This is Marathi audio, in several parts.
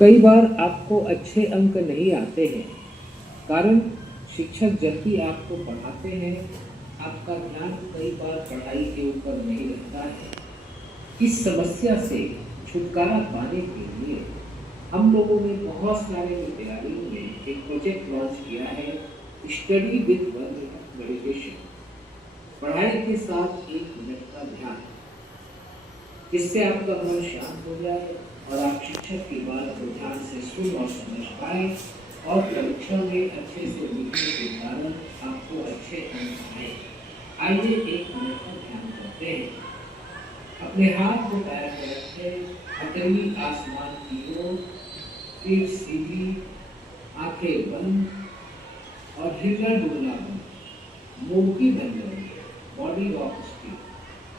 कई बार आपको अच्छे अंक नहीं आते हैं, कारण शिक्षक जब भी आपको पढ़ाते हैं आपका ध्यान कई बार पढ़ाई के ऊपर नहीं रहता है। इस समस्या से छुटकारा पाने के लिए हम लोगों ने बहुत सारे विद्यालयों में एक प्रोजेक्ट लॉन्च किया है, स्टडी विद 1 मिनट मेडिटेशन। पढ़ाई के साथ 1 मिनट का ध्यान, जिससे आपका मन शांत हो जाए और आप शिक्षक की बात को ध्यान से सुन और समझ पाए और परीक्षा में अच्छे से लिखने के कारण आपको अच्छे अंक आए। आइए 1 मिनट का ध्यान करते हैं। अपने हाथ को पैर पर रखें, हथेली आसमान की ओर, पीठ सीधी, आंखें बंद और हिलना डुलना बंद, मुंह बन जाए, बॉडी रॉक स्टिक।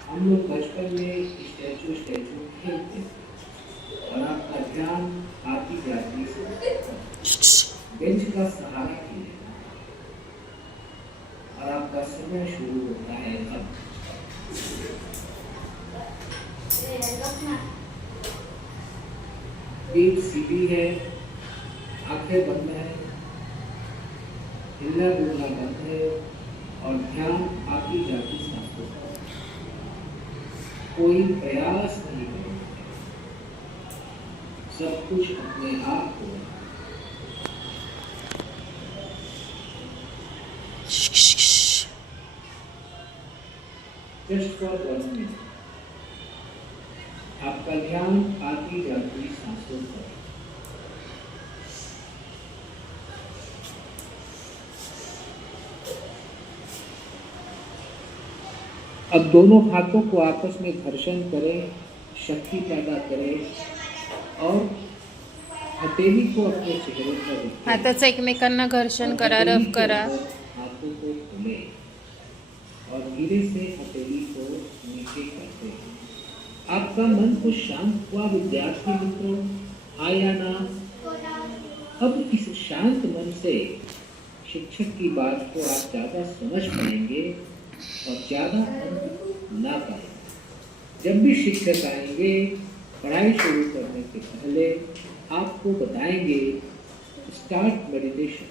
हम लोग बचपन में स्टैचू खेलते थे और आपका ध्यान आती जाती बेंच का सहारा कीजिए और आपका समय शुरू होता है अब। पीठ सीधी है, आंखें बंद है, हिलना डुलना बंद है और ध्यान आती जाती सांसों पर। कोई प्रयास नहीं करें, सब कुछ अपने आप हो। जस्ट फॉर 1 मिनट आपका ध्यान आती जाती सांसों पर। अब दोनों हाथों को आपस में घर्षण करें, शक्ति पैदा करें और हथेली को अपने चेहरे पर रखें। हाताचं एकमेकांना घर्षण करा, रफ करा। हाथों को खोलें और धीरे से हथेली को नीचे करते हैं। आपका मन कुछ शांत हुआ विद्यार्थी मित्रों, हाँ या ना? अब इस शांत मन से शिक्षक की बात को आप ज़्यादा समझ पाएंगे और ज़्यादा अंक ना पाएंगे। जब भी शिक्षक आएंगे पढ़ाई शुरू करने के पहले आपको बताएंगे स्टार्ट मेडिटेशन।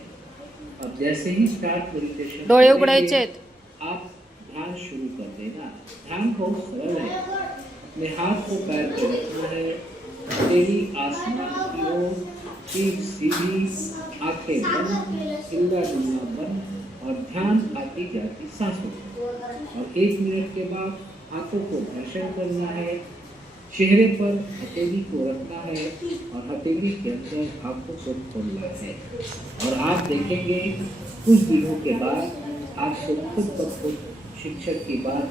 अब जैसे ही स्टार्ट मेडिटेशन डोळे उघडायचे आहेत, आप ध्यान शुरू कर देना। ध्यान बहुत सरल है, अपने हाथ को पैर पर रखना है, हथेली आसमान की ओर, पीठ सीधी, आंखें बंद, हिलना डुलना बंद और ध्यान आती जाती सांसों पर। और 1 मिनट के बाद हाथों को घर्षण करना है, चेहरे पर हथेली को रखना है और हथेली के अंदर आंखों को खोलना है। और आप देखेंगे कुछ दिनों के बाद आपको खुद ब खुद शिक्षक की बात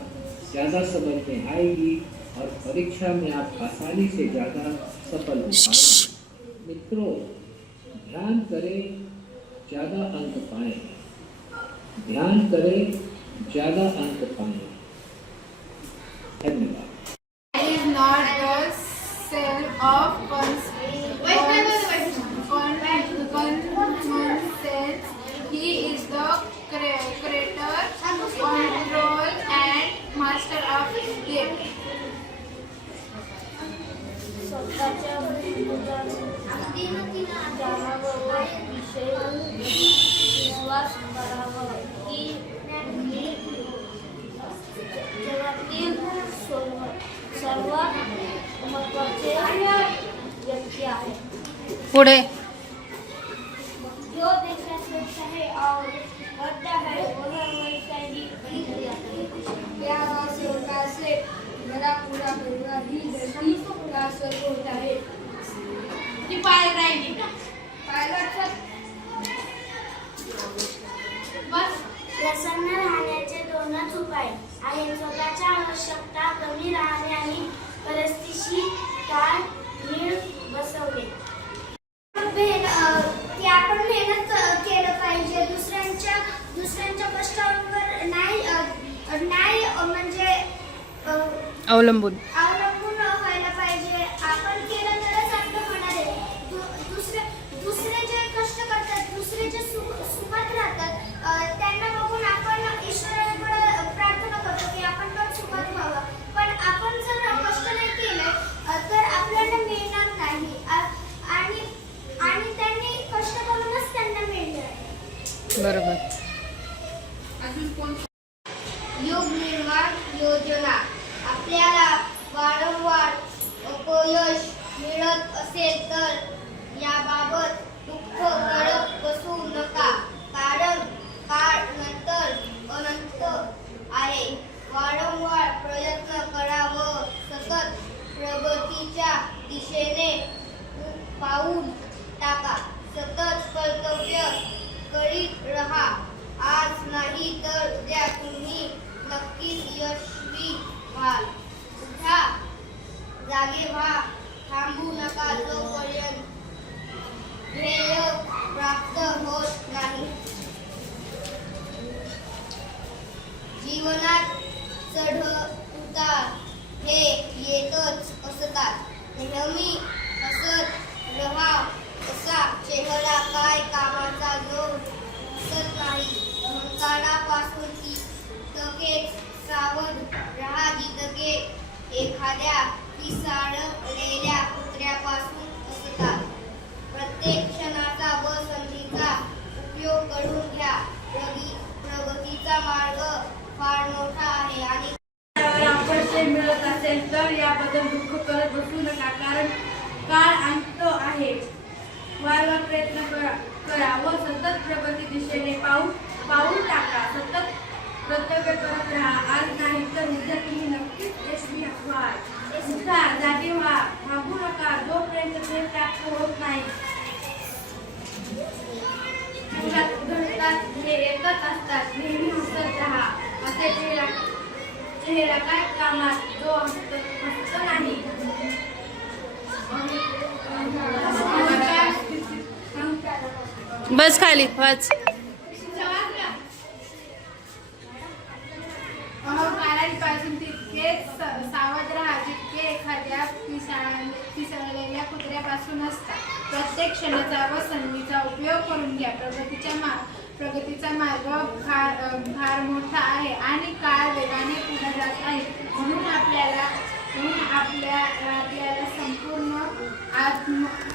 ज़्यादा समझ में आएगी और परीक्षा में आप आसानी से ज़्यादा सफल हो पाएंगे। मित्रों, ध्यान करें, ज़्यादा अंक पाएं। ध्यान करें, ज़्यादा अंक पाएं। धन्यवाद। Is not the cell of consensus. He is the creator, control and master of it. स्वतःच्या जाणावं, विश्वास करावा की मी जगातील सर्वात महत्त्वाचे व्यक्ती आहे। पुढे जो देशापेक्षा है और बढ़ता है वह वैसा ही प्यार और सेवका से मेरा पूरा परिवार ही धरती का स्वर्ग होता है। ती पायल राहिली पायल बस। प्रसन्न राहण्याचे 2च उपाय आहेत, स्वतःच्या आवश्यकता कमी राहणे आणि परिस्थितीशी ताळमेळ बसवणे। की आपण मेहनत केलं पाहिजे, दुसऱ्यांच्या कष्टावर नाही म्हणजे अवलंबून व्हायला पाहिजे। आपण केलं तरच आपलं होणार आहे। दुसरे जे कष्ट करतात, दुसरे जे सुखात राहतात त्यांना बघून आपण ईश्वराकडे प्रार्थना करतो की आपण पण सुखात व्हावं, पण आपण जर कष्ट नाही केलं तर आपल्याला मिळणार नाही। आणि बरोबर. युग निर्माण योजना. आपल्याला वारंवार अपयश मिळत असेल तर याबाबत दुःख करत बसू नका, कारण काळ नंतर अनंत आहे. वारंवार प्रयत्न करा व सतत प्रगतीच्या दिशेने पाऊल टाका. सतत कर्तव्य करीत रहा. आज नाही तर उद्या तुम्ही नक्कीच यशस्वी व्हाल. उठा, जागे व्हा, थांबू नका जोपर्यंत ध्येय प्राप्त होत नाही. जीवनात चढ उतार हे येतच असतात. नेहमी हसत रहा. असा चेहरा काय कामाचा जो हसत नाही. अहंकारापासून तितकेच सावध रहा जितके एखाद्या पिसाळलेल्या कुत्र्यापासून असतात. प्रत्येक क्षणाचा व संधीचा उपयोग करून घ्या. प्रगतीचा मार्ग फार मोठा आहे आणि अपयश मिळत असेल तर याबद्दल दुःख करत बसू नका, कारण काळ अंत आहे. वारंवार प्रयत्न करा व सतत प्रगती दिशेने पाऊल टाका. सतत कर्तव्य करत राहा. आज नाही तर उद्या तुम्ही नक्कीच यशस्वी व्हाल. उठा, जागे व्हा, थांबू नका जोपर्यंत ते प्राप्त होत नाही. जीवनात घडतात हे येतच असतात. नेहमी हसत राहा. असे चेहरा काय कामात जो हसत नाही. बस खाली वाच. अहंकारापासून तितकेच सावध राहा जितके एखाद्या पिसाळलेल्या कुत्र्यापासून असतात. प्रत्येक क्षणाचा व संधीचा उपयोग करून घ्या. प्रगतीचा मार्ग फार मोठा आहे आणि काळ वेगाने पुढे जात आहे. म्हणून आपल्याला संपूर्ण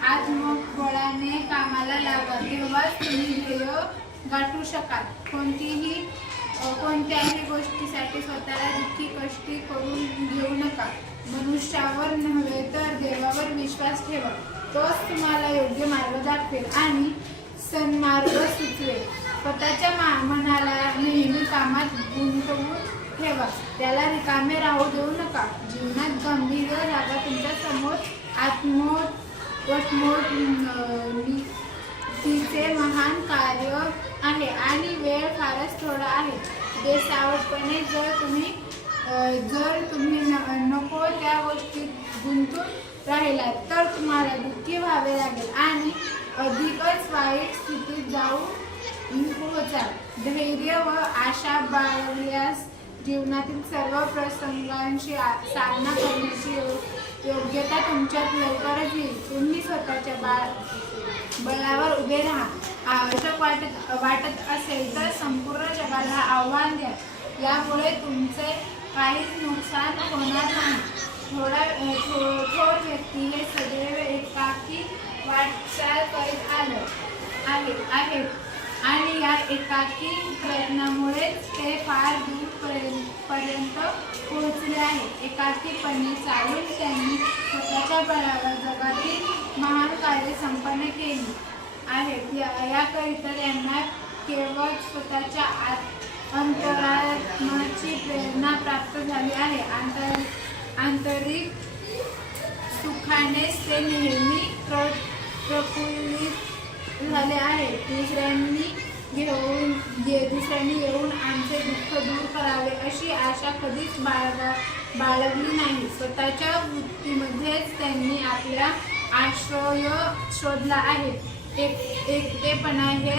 आत्मबळाने कामाला लागा. तेव्हाच तुम्ही ध्येय गाठू शकाल. कोणत्याही गोष्टीसाठी स्वतःला दुःखी कष्टी करून घेऊ नका. मनुष्यावर नव्हे तर देवावर विश्वास ठेवा. तोच तुम्हाला योग्य मार्ग दाखवेल आणि सन्मार्ग सुचवेल. स्वतःच्या मनाला नेहमी कामात गुंतवून ठेवा. त्याला रिकामे राहू देऊ नका. जीवनात गंभीर जागा तुमच्या समोर तिचे महान कार्य आहे आणि वेळ फारच थोडा आहे. ते सावधपणे जर तुम्ही नको त्या गोष्टीत गुंतून राहिलात तर तुम्हाला दुःखी व्हावे लागेल आणि अधिकच वाईट स्थितीत जाऊन पोहोचाल. धैर्य व आशा बाळगल्यास जीवनातील सर्व प्रसंगांशी सामना करण्याची योग्यता तुमच्यात लवकरच येईल. तुम्ही स्वतःच्या बळावर उभे राहा. आवश्यक वाटत असेल तर संपूर्ण जगाला आव्हान द्या. यामुळे तुमचे काहीच नुकसान होणार नाही. थोर व्यक्ती हे सदैव एकाकी वाटचाल करीत आहेत आणि या एकाकी प्रयत्नामुळेच ते फार दूरपर्यंत पोहोचले आहेत. एकाकीपणे चालून त्यांनी स्वतःच्या बळावर जगातील महान कार्य संपन्न केली आहेत. याकरिता त्यांना केवळ स्वतःच्या अंतरात्म्याची प्रेरणा प्राप्त झाली आहे. आंतरिक सुखानेच ते नेहमी प्रफुल्लित झाले आहेत. दुसऱ्यांनी येऊन आमचे दुःख दूर करावे अशी आशा कधीच बाळगली नाही. स्वतःच्या वृत्तीमध्येच त्यांनी आपला आश्रय शोधला आहे. एकटेपणा हे